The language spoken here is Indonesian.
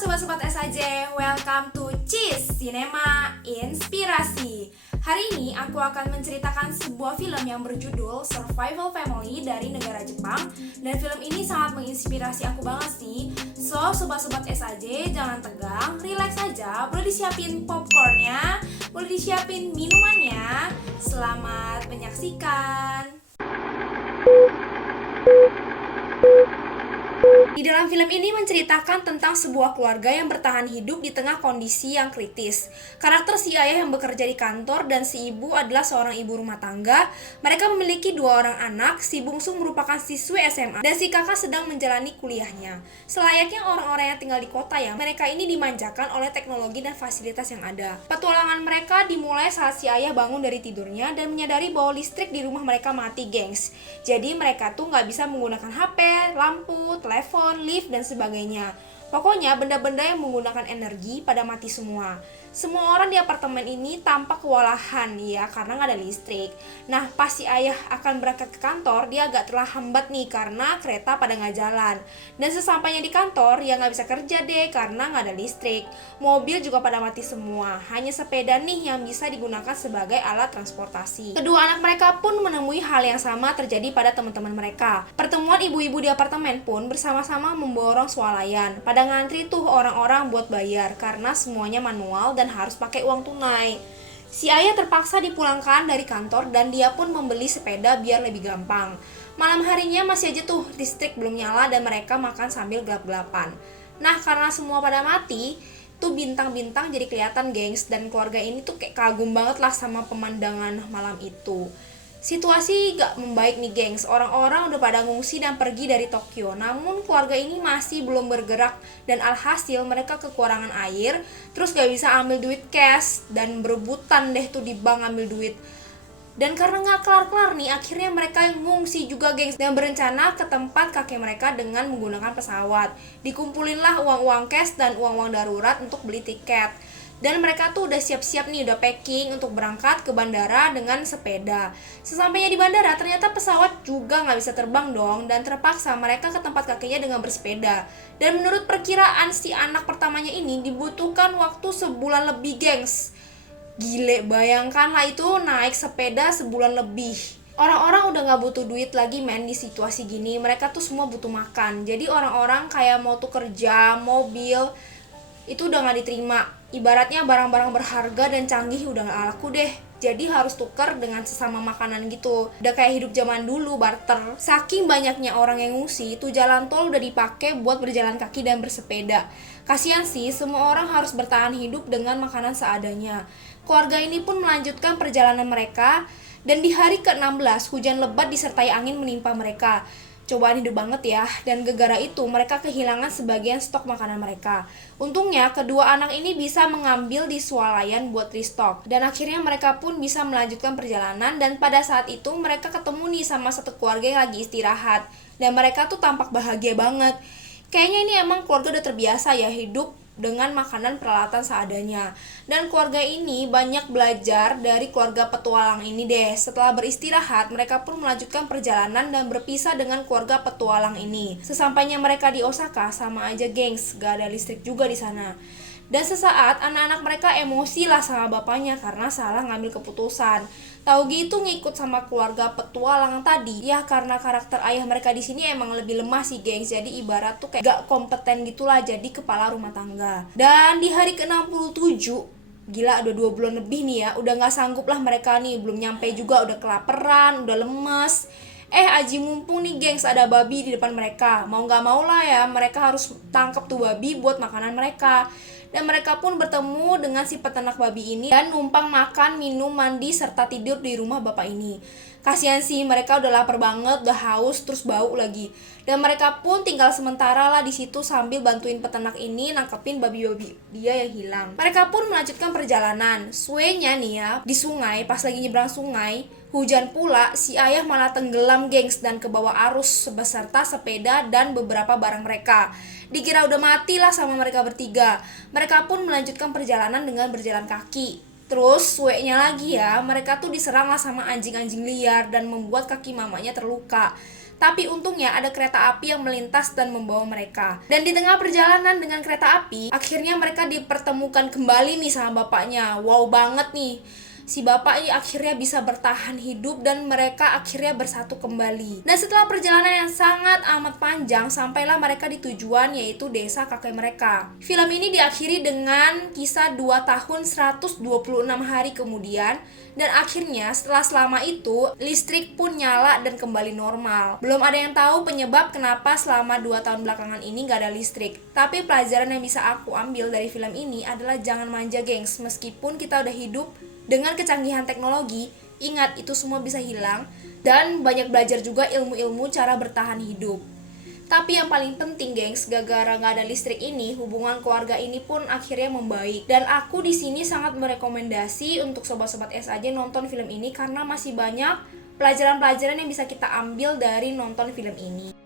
sobat-sobat SAJ, welcome to Cheese Cinema Inspirasi. Hari ini aku akan menceritakan sebuah film yang berjudul Survival Family dari negara Jepang. Dan film ini sangat menginspirasi aku banget sih. So, sobat-sobat SAJ jangan tegang, relax aja. Boleh disiapin popcornnya, boleh disiapin minumannya. Selamat menyaksikan. Di dalam film ini menceritakan tentang sebuah keluarga yang bertahan hidup di tengah kondisi yang kritis. Karakter si ayah yang bekerja di kantor dan si ibu adalah seorang ibu rumah tangga. Mereka memiliki 2 orang anak, si bungsu merupakan siswi SMA dan si kakak sedang menjalani kuliahnya. Selayaknya orang-orang yang tinggal di kota ya, mereka ini dimanjakan oleh teknologi dan fasilitas yang ada. Petualangan mereka dimulai saat si ayah bangun dari tidurnya dan menyadari bahwa listrik di rumah mereka mati, gengs. Jadi mereka tuh nggak bisa menggunakan HP, lampu, telepon, lift, dan sebagainya. Pokoknya benda-benda yang menggunakan energi pada mati semua. Semua orang di apartemen ini tampak kewalahan ya karena nggak ada listrik. Nah pas si ayah akan berangkat ke kantor, dia agak terhambat nih karena kereta pada nggak jalan. Dan sesampainya di kantor ya nggak bisa kerja deh karena nggak ada listrik. Mobil juga pada mati semua. Hanya sepeda nih yang bisa digunakan sebagai alat transportasi. Kedua anak mereka pun menemui hal yang sama terjadi pada teman-teman mereka. Pertemuan ibu-ibu di apartemen pun bersama-sama memborong swalayan. Pada ngantri tuh orang-orang buat bayar karena semuanya manual dan harus pakai uang tunai. Si ayah terpaksa dipulangkan dari kantor dan dia pun membeli sepeda biar lebih gampang. Malam harinya masih aja tuh listrik belum nyala dan mereka makan sambil gelap-gelapan. Nah karena semua pada mati, tuh bintang-bintang jadi kelihatan, gengs, dan keluarga ini tuh kayak kagum banget lah sama pemandangan malam itu. Situasi gak membaik nih, gengs. Orang-orang udah pada ngungsi dan pergi dari Tokyo. Namun keluarga ini masih belum bergerak dan alhasil mereka kekurangan air. Terus gak bisa ambil duit cash dan berebutan deh tuh di bank ambil duit. Dan karena gak kelar-kelar nih, akhirnya mereka yang ngungsi juga, gengs, dan berencana ke tempat kakek mereka dengan menggunakan pesawat. Dikumpulinlah uang-uang cash dan uang-uang darurat untuk beli tiket. Dan mereka tuh udah siap-siap nih, udah packing untuk berangkat ke bandara dengan sepeda. Sesampainya di bandara, ternyata pesawat juga nggak bisa terbang dong. Dan terpaksa mereka ke tempat kakeknya dengan bersepeda. Dan menurut perkiraan si anak pertamanya ini dibutuhkan waktu sebulan lebih, gengs. Gile, bayangkan lah itu naik sepeda sebulan lebih. Orang-orang udah gak butuh duit lagi men di situasi gini. Mereka tuh semua butuh makan. Jadi orang-orang kayak mau tuh kerja, mobil, itu udah gak diterima. Ibaratnya barang-barang berharga dan canggih udah gak laku deh. Jadi harus tukar dengan sesama makanan gitu. Udah kayak hidup zaman dulu, barter. Saking banyaknya orang yang ngungsi, itu jalan tol udah dipakai buat berjalan kaki dan bersepeda. Kasian sih, semua orang harus bertahan hidup dengan makanan seadanya. Keluarga ini pun melanjutkan perjalanan mereka. Dan di hari ke-16, hujan lebat disertai angin menimpa mereka. Cobaan hidup banget ya, dan gegara itu mereka kehilangan sebagian stok makanan mereka. Untungnya kedua anak ini bisa mengambil di swalayan buat restock, dan akhirnya mereka pun bisa melanjutkan perjalanan. Dan pada saat itu mereka ketemu nih sama satu keluarga yang lagi istirahat, dan mereka tuh tampak bahagia banget. Kayaknya ini emang keluarga udah terbiasa ya hidup dengan makanan peralatan seadanya. Dan keluarga ini banyak belajar dari keluarga petualang ini deh. Setelah beristirahat, mereka pun melanjutkan perjalanan dan berpisah dengan keluarga petualang ini. Sesampainya mereka di Osaka, sama aja, gengs, gak ada listrik juga di sana. Dan sesaat anak-anak mereka emosi lah sama bapaknya karena salah ngambil keputusan. Tahu gitu ngikut sama keluarga petualang tadi. Ya karena karakter ayah mereka di sini emang lebih lemah sih, gengs. Jadi ibarat tuh kayak gak kompeten gitulah jadi kepala rumah tangga. Dan di hari ke-67, gila udah 2 bulan lebih nih ya, udah gak sanggup lah mereka nih, belum nyampe juga udah kelaparan, udah lemes. Aji mumpung nih, gengs, ada babi di depan mereka. Mau gak mau lah ya, mereka harus tangkap tuh babi buat makanan mereka. Dan mereka pun bertemu dengan si peternak babi ini dan numpang makan, minum, mandi, serta tidur di rumah bapak ini. Kasihan sih, mereka udah lapar banget, udah haus, terus bau lagi. Dan mereka pun tinggal sementara lah di situ sambil bantuin peternak ini nangkepin babi-babi dia yang hilang. Mereka pun melanjutkan perjalanan. Suenya nih ya, di sungai, pas lagi nyebrang sungai, hujan pula, si ayah malah tenggelam, gengs, dan ke bawah arus beserta sepeda dan beberapa barang mereka. Dikira udah mati lah sama mereka bertiga. Mereka pun melanjutkan perjalanan dengan berjalan kaki. Terus sueknya lagi ya, mereka tuh diserang lah sama anjing-anjing liar dan membuat kaki mamanya terluka. Tapi untungnya ada kereta api yang melintas dan membawa mereka. Dan di tengah perjalanan dengan kereta api, akhirnya mereka dipertemukan kembali nih sama bapaknya. Wow banget nih. Si bapak ini akhirnya bisa bertahan hidup dan mereka akhirnya bersatu kembali. Nah, setelah perjalanan yang sangat amat panjang, sampailah mereka di tujuan, yaitu desa kakek mereka. Film ini diakhiri dengan kisah 2 tahun 126 hari kemudian, dan akhirnya setelah selama itu listrik pun nyala dan kembali normal. Belum ada yang tahu penyebab kenapa selama 2 tahun belakangan ini gak ada listrik. Tapi pelajaran yang bisa aku ambil dari film ini adalah jangan manja gengs. Meskipun kita udah hidup dengan kecanggihan teknologi, ingat itu semua bisa hilang, dan banyak belajar juga ilmu-ilmu cara bertahan hidup. Tapi yang paling penting gengs, gara-gara nggak ada listrik ini, hubungan keluarga ini pun akhirnya membaik. Dan aku di sini sangat merekomendasi untuk sobat-sobat SAJ nonton film ini karena masih banyak pelajaran-pelajaran yang bisa kita ambil dari nonton film ini.